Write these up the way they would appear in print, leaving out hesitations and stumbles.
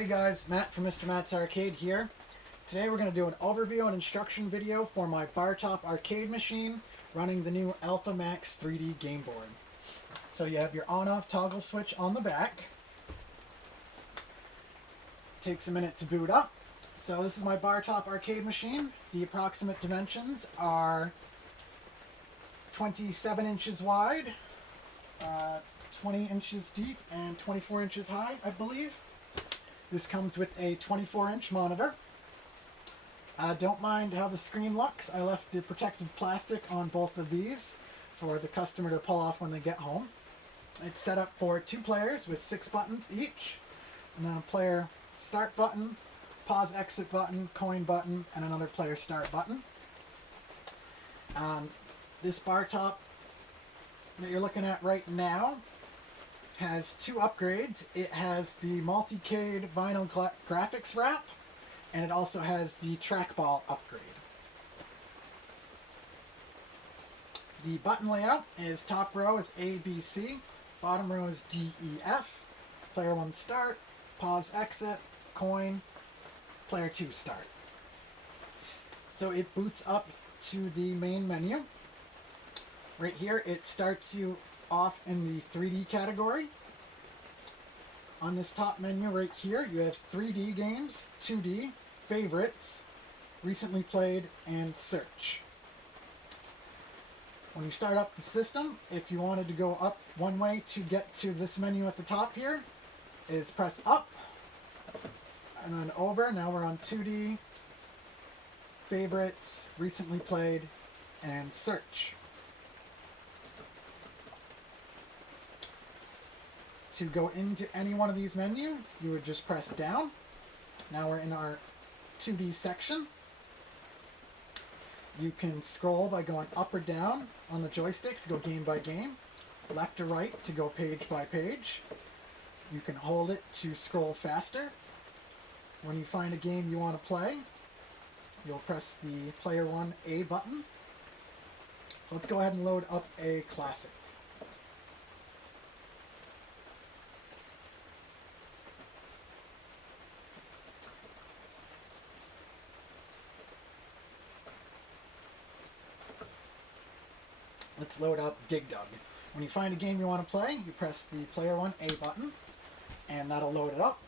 Hey guys, Matt from Mr. Matt's Arcade here. Today we're going to do an overview and instruction video for my bartop arcade machine running the new Alpha Max 3D game board. So you have your on-off toggle switch on the back. Takes a minute to boot up. So this is my bartop arcade machine. The approximate dimensions are 27 inches wide, 20 inches deep, and 24 inches high, I believe. This comes with a 24-inch monitor. Don't mind how the screen looks. I left the protective plastic on both of these for the customer to pull off when they get home. It's set up for 2 players with 6 buttons each, and then a player start button, pause exit button, coin button, and another player start button. This bar top that you're looking at right now has 2 upgrades. It has the multicade vinyl graphics wrap, and it also has the trackball upgrade. The button layout is top row is A, B, C, bottom row is D, E, F, player 1 start, pause exit, coin, player 2 start. So it boots up to the main menu. Right here it starts you off in the 3D category. On this top menu right here, you have 3D games, 2D, favorites, recently played, and search. When you start up the system, if you wanted to go up one way to get to this menu at the top here, is press up, and then over. Now we're on 2D, favorites, recently played, and search. To go into any one of these menus, you would just press down. Now we're in our 2D section. You can scroll by going up or down on the joystick to go game by game, left or right to go page by page. You can hold it to scroll faster. When you find a game you want to play, you'll press the player 1 A button. So let's go ahead and load up a classic. Let's load up Dig Dug. When you find a game you want to play, you press the player 1 A button, and that'll load it up.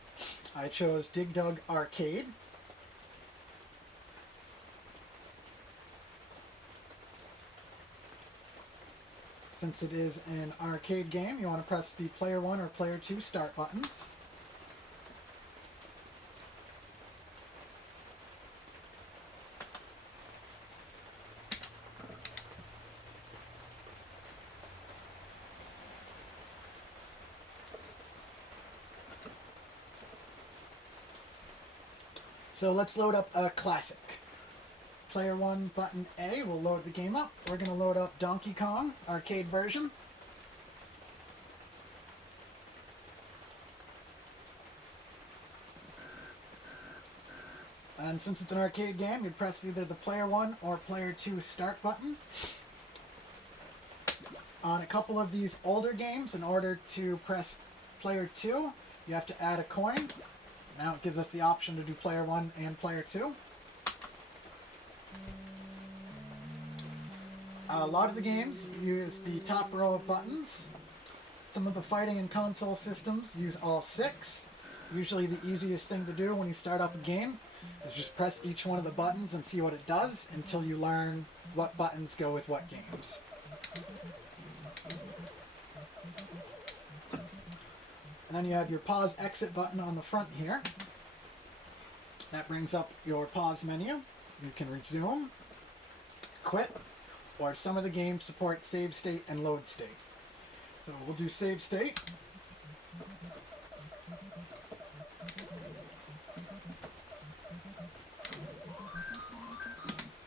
I chose Dig Dug Arcade. Since it is an arcade game, you want to press the player 1 or player 2 start buttons. So let's load up a classic. Player 1 button A will load the game up. We're going to load up Donkey Kong arcade version. And since it's an arcade game, you press either the player 1 or player 2 start button. On a couple of these older games, in order to press player 2, you have to add a coin. Now it gives us the option to do player 1 and player 2. A lot of the games use the top row of buttons. Some of the fighting and console systems use all 6. Usually the easiest thing to do when you start up a game is just press each one of the buttons and see what it does until you learn what buttons go with what games. And then you have your pause exit button on the front here. That brings up your pause menu. You can resume, quit, or some of the games support save state and load state. So we'll do save state.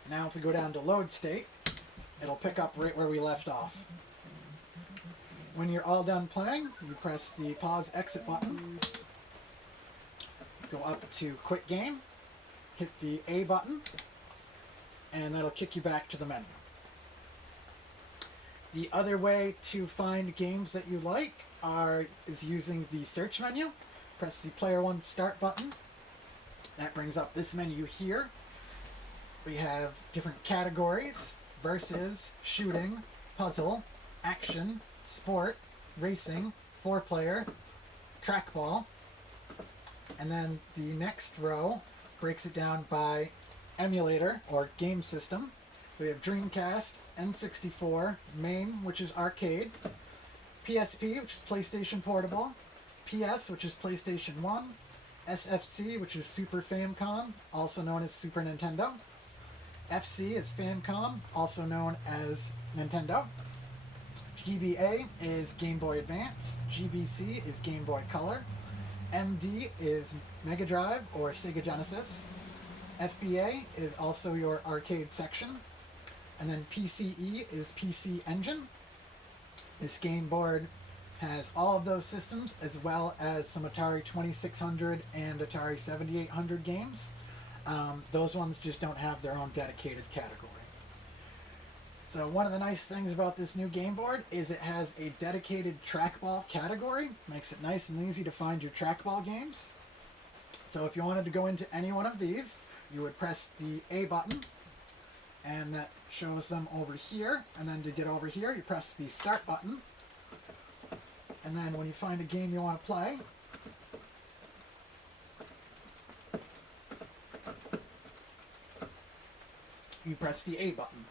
Now if we go down to load state, it'll pick up right where we left off. When you're all done playing, you press the pause exit button, go up to quit game, hit the A button, and that'll kick you back to the menu. The other way to find games that you like is using the search menu. press the Player 1 Start button. That brings up this menu here. We have different categories: versus, shooting, puzzle, action, sport, racing, 4-player, trackball. And then the next row breaks it down by emulator or game system. We have Dreamcast, N64, MAME, which is arcade, PSP, which is PlayStation Portable, PS, which is PlayStation 1, SFC, which is Super Famicom, also known as Super Nintendo, FC is Famicom, also known as Nintendo, GBA is Game Boy Advance, GBC is Game Boy Color, MD is Mega Drive or Sega Genesis, FBA is also your arcade section, and then PCE is PC Engine. This game board has all of those systems, as well as some Atari 2600 and Atari 7800 games. Those ones just don't have their own dedicated category. So one of the nice things about this new game board is it has a dedicated trackball category. Makes it nice and easy to find your trackball games. So if you wanted to go into any one of these, you would press the A button, and that shows them over here. And then to get over here, you press the Start button. And then when you find a game you want to play, you press the A button.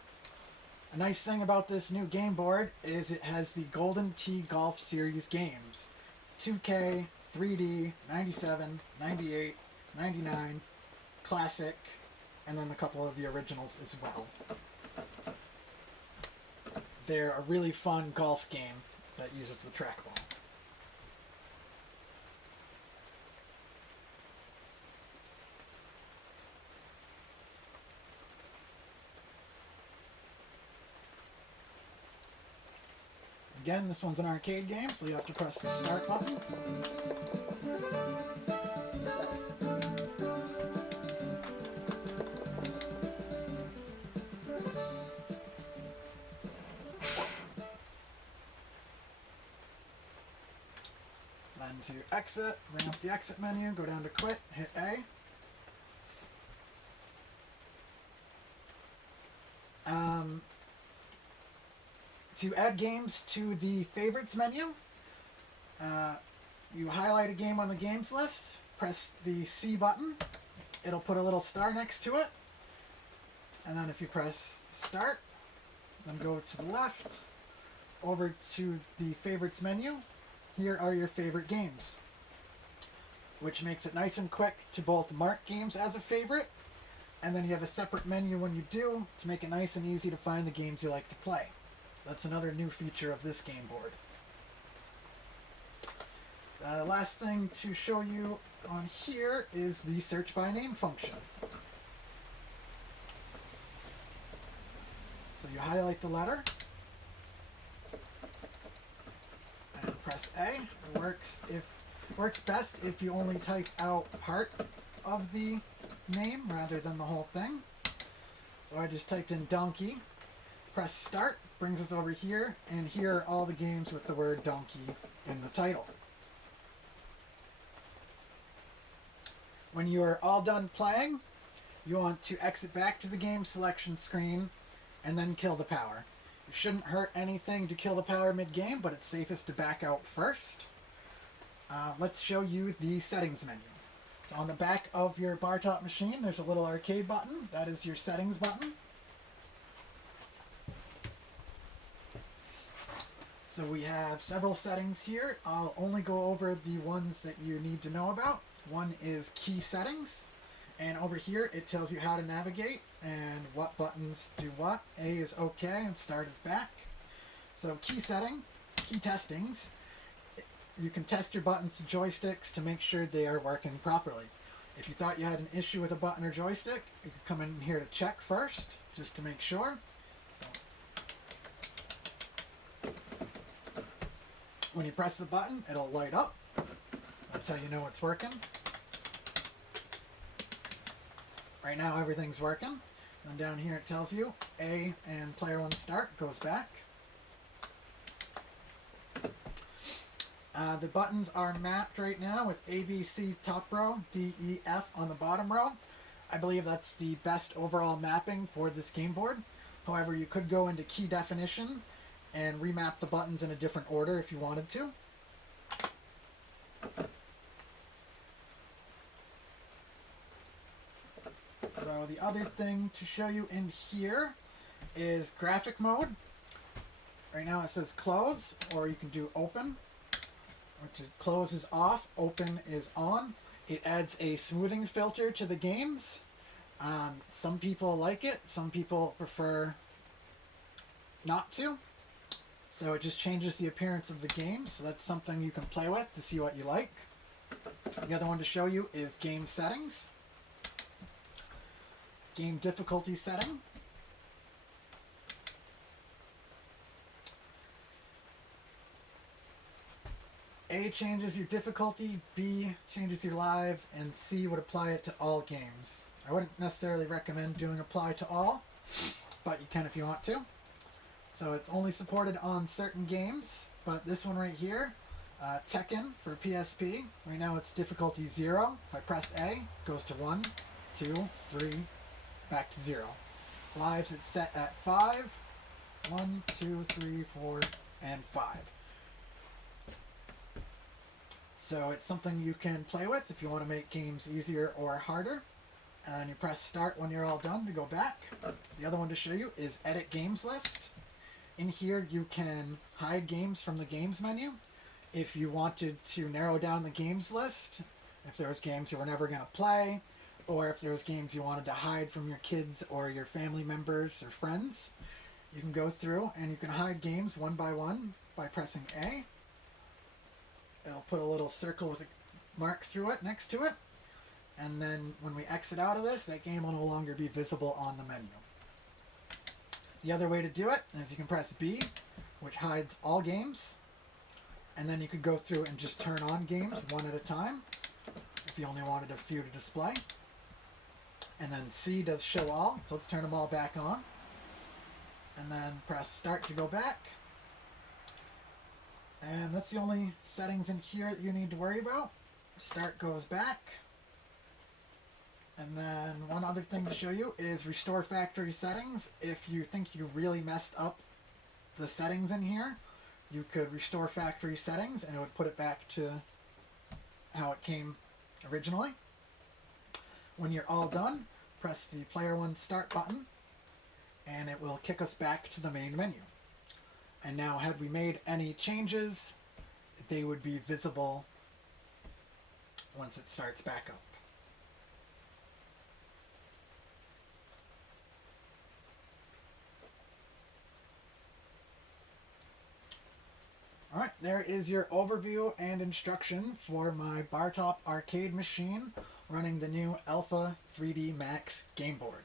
A nice thing about this new game board is it has the Golden Tee Golf Series games. 2K, 3D, 97, 98, 99, Classic, and then a couple of the originals as well. They're a really fun golf game that uses the trackball. Again, this one's an arcade game, so you have to press the Start button. Then to exit, bring up the exit menu, go down to Quit, hit A. To add games to the favorites menu, you highlight a game on the games list, press the C button, it'll put a little star next to it, and then if you press Start, then go to the left, over to the favorites menu, here are your favorite games, which makes it nice and quick to both mark games as a favorite, and then you have a separate menu when you do to make it nice and easy to find the games you like to play. That's another new feature of this game board. Last thing to show you on here is the search by name function. So you highlight the letter and press A. It works best if you only type out part of the name rather than the whole thing. So I just typed in donkey. Press Start, brings us over here, and here are all the games with the word donkey in the title. When you are all done playing, you want to exit back to the game selection screen and then kill the power. You shouldn't hurt anything to kill the power mid-game, but it's safest to back out first. Let's show you the settings menu. So on the back of your bartop machine, there's a little arcade button. That is your settings button. So we have several settings here. I'll only go over the ones that you need to know about. One is key settings, and over here it tells you how to navigate and what buttons do what. A is OK and Start is back. So key testings, you can test your buttons and joysticks to make sure they are working properly. If you thought you had an issue with a button or joystick, you could come in here to check first, just to make sure. When you press the button, it'll light up. That's how you know it's working. Right now everything's working. And down here it tells you A and Player 1 Start goes back. The buttons are mapped right now with ABC top row, D, E, F on the bottom row. I believe that's the best overall mapping for this game board. However, you could go into key definition and remap the buttons in a different order if you wanted to. So the other thing to show you in here is graphic mode. Right now it says close, or you can do open, which is close is off, open is on. It adds a smoothing filter to the games. Some people like it, some people prefer not to. So it just changes the appearance of the game, so that's something you can play with to see what you like. The other one to show you is game settings. Game difficulty setting. A changes your difficulty, B changes your lives, and C would apply it to all games. I wouldn't necessarily recommend doing apply to all, but you can if you want to. So it's only supported on certain games, but this one right here, Tekken for PSP, right now it's difficulty 0. If I press A, it goes to 1, 2, 3, back to 0. Lives it's set at 5, 1, 2, 3, 4, and 5. So it's something you can play with if you want to make games easier or harder. And you press start when you're all done to go back. The other one to show you is edit games list. In here you can hide games from the games menu. If you wanted to narrow down the games list, if there was games you were never going to play, or if there was games you wanted to hide from your kids or your family members or friends, you can go through and you can hide games one by pressing A. It'll put a little circle with a mark through it next to it. And then when we exit out of this, that game will no longer be visible on the menu. The other way to do it is you can press B, which hides all games. And then you could go through and just turn on games one at a time if you only wanted a few to display. And then C does show all, so let's turn them all back on. And then press start to go back. And that's the only settings in here that you need to worry about. Start goes back. And then one other thing to show you is restore factory settings. If you think you really messed up the settings in here, you could restore factory settings and it would put it back to how it came originally. When you're all done, press the Player 1 Start button and it will kick us back to the main menu. And now, had we made any changes, they would be visible once it starts back up. Alright, there is your overview and instruction for my bartop arcade machine running the new Alpha 3D Max game board.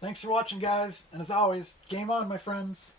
Thanks for watching, guys, and as always, game on, my friends.